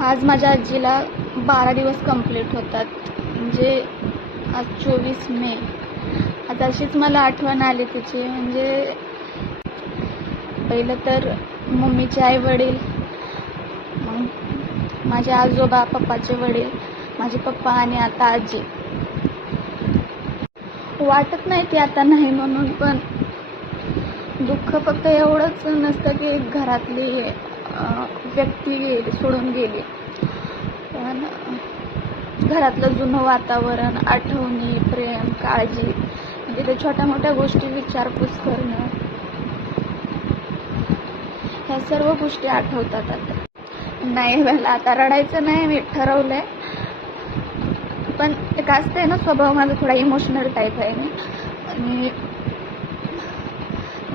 आज माझ्या आजीला 12 दिवस कंप्लीट होतात. म्हणजे आज 24 मे. आज अशीच मला आठवण आली तिची. म्हणजे पहिलं तर मम्मीचे आई वडील, मग माझे आजोबा, पप्पाचे वडील, माझे पप्पा आणि आता आजी. वाटत नाही की आता नाही म्हणून, पण दुःख फक्त एवढंच नसतं की घरातली व्यक्ती सोडून गेली, पण घरातलं जुनं वातावरण, आठवणी, प्रेम, काळजी, म्हणजे त्या छोट्या मोठ्या गोष्टी, विचारपूस करणं, ह्या सर्व गोष्टी आठवतात. आता नाही, मला आता रडायचं नाही, मी ठरवलंय. पण एक असते ना, स्वभाव माझा थोडा इमोशनल टाईप आहे मी. आणि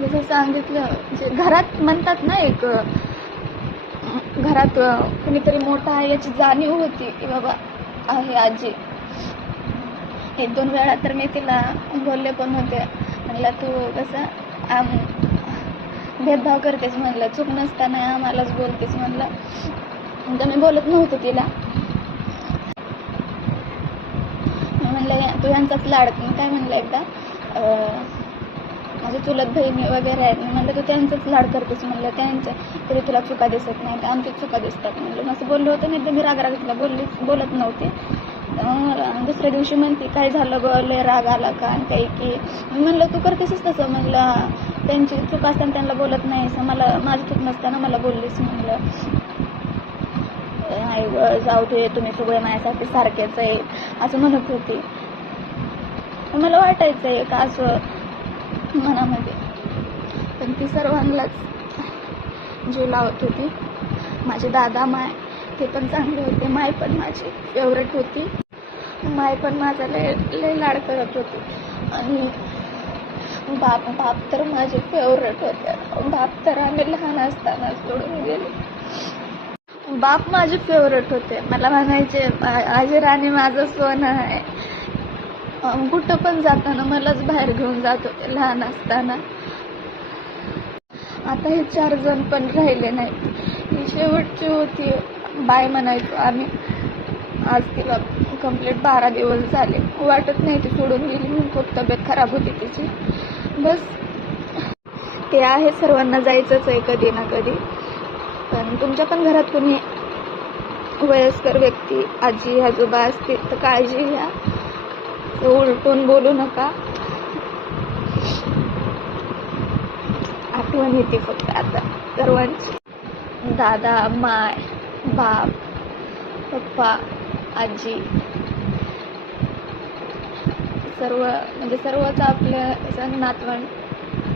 जसं सांगितलं, म्हणजे घरात म्हणतात ना, एक घरात कुणीतरी मोठा आहे याची जाणीव होती की बाबा आहे आजी. 1-2 वेळा तर मी तिला बोलले पण होते, म्हणलं तू कसं भेदभाव करतेस, म्हणलं चूक नसताना आम्हालाच बोलतेस, म्हणलं. नंतर मी बोलत नव्हते तिला. म्हणलं तू यांचाच लाडक. काय म्हणलं एकदा, माझी चुलत बहिणी वगैरे आहेत, म्हणलं तू त्यांचंच लाड करतेस, म्हणलं त्यांच्या तरी तुला चुका दिसत नाही, आमच्याच चुका दिसतात, म्हणलं. असं बोललं होतं. नाही तर मी रागरागीतला बोलत नव्हते. दुसऱ्या दिवशी म्हणते काय झालं गं, लय राग आला का, आणि काही की. म्हणलं तू करतेसच तसं, म्हणलं त्यांची चूक असताना त्यांना बोलत नाहीस, मला माझी चूक नसताना मला बोललीस, म्हणलं. आई गं जाऊ दे, तुम्ही सगळे माझ्यासाठी सारखेच आहे, असं म्हणत होती. मला वाटायचं एक असं मनामध्ये, पण ती सर्वांनाच जीव लावत होती. माझे दादा, माय ते पण चांगले होते. माय पण माझी फेवरेट होती. माय पण माझा लय लाड करत होती. आणि बाप तर माझे फेवरेट होते. बाप तर आम्ही लहान असताना सोडून गेले. बाप माझे फेवरेट होते. मला म्हणायचे आजी राणी माझं सोनं आहे. कुठं पण जाताना मलाच बाहेर घेऊन जात होते लहान असताना. आता हे 4 जण पण राहिले नाहीत. ही शेवटची होती. बाय म्हणायचो आम्ही. आज तिला कंप्लीट 12 दिवस झाले. वाटत नाही ती सोडून गेली म्हणून. खूप तब्येत खराब होती तिची. बस ते आहे, सर्वांना जायचंच आहे कधी ना कधी. पण तुमच्या पण घरात कोणी वयस्कर व्यक्ती, आजी आजोबा असतील तर काळजी घ्या. उलटून बोलू नका. आठवण येते फक्त आता सर्वांची. दादा, माय, बाप, पप्पा, आजी, म्हणजे सर्वच आपल्या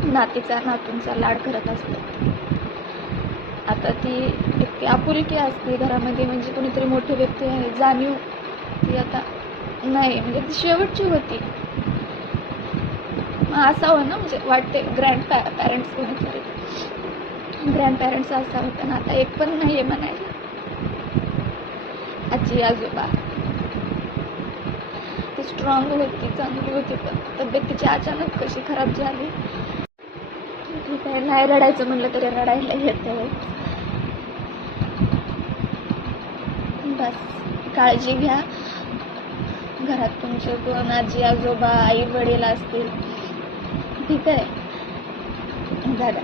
नातीचा नातूंचा लाड करत असतात. आता ती आपुलकी असते घरामध्ये, म्हणजे कोणीतरी मोठी व्यक्ती आहे, जाणीव ती आता नाही. म्हणजे ती शेवटची होती. असावं ना, म्हणजे वाटते ग्रँड पॅरेंट्स, कोणीतरी ग्रँड पॅरेंट्स असावं. पण आता एक पण नाही आहे म्हणायला. आजी आजोबा ती स्ट्रॉंग होती, चांगली होती, पण तब्येत तिची अचानक कशी खराब झाली. ठीक आहे, नाही रडायचं म्हणलं तरी रडायला येतं. बस काळजी घ्या. घरात तुमचे कोण आजी आजोबा, आई वडील असतील, ठीक आहे दादा.